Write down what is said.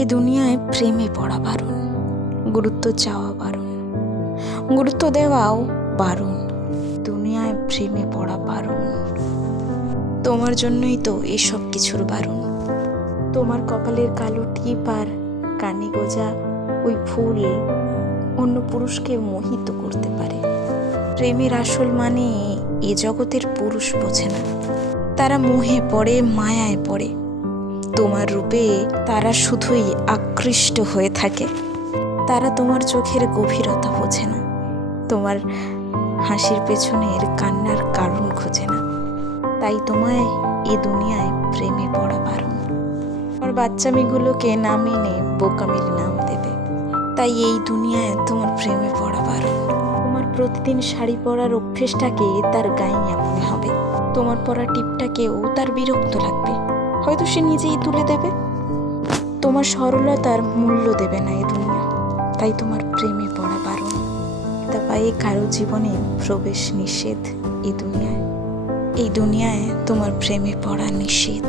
এই দুনিয়ায় প্রেমে পড়া বারণ, গুরুত্ব চাওয়া বারণ, গুরুত্ব দেওয়াও বারণ। দুনিয়ায় প্রেমে পড়া বারণ। তোমার জন্যই তো এসব কিছুর বারণ। তোমার কপালের কালো টিপ আর কানে গোজা ওই ফুল অন্য পুরুষকে মোহিত করতে পারে। প্রেমের আসল মানে এ জগতের পুরুষ বোঝে না। তারা মোহে পড়ে, মায়ায় পড়ে। তোমার রূপে তারা শুধুই আকৃষ্ট হয়ে থাকে। তারা তোমার চোখের গভীরতা বোঝে না, তোমার হাসির পেছনের কান্নার কারণ খোঁজে না। তাই তোমায় এ দুনিয়ায় প্রেমে পড়া বারণ। তোমার বাচ্চামিগুলোকে না মেনে বোকামির নাম দেবে। তাই এই দুনিয়ায় তোমার প্রেমে পড়া বারণ। তোমার প্রতিদিন শাড়ি পরার অভ্যেসটাকে তার গাইয়া মনে হবে। তোমার পরা টিপটাকেও তার বিরক্ত লাগবে, হয়তো সে নিজেই তুলে দেবে। তোমার সরলতার মূল্য দেবে না এ দুনিয়া। তাই তোমার প্রেমে পড়া বারণ। তা পায়ে কারো জীবনে প্রবেশ নিষেধ। এই দুনিয়ায় তোমার প্রেমে পড়া নিষেধ।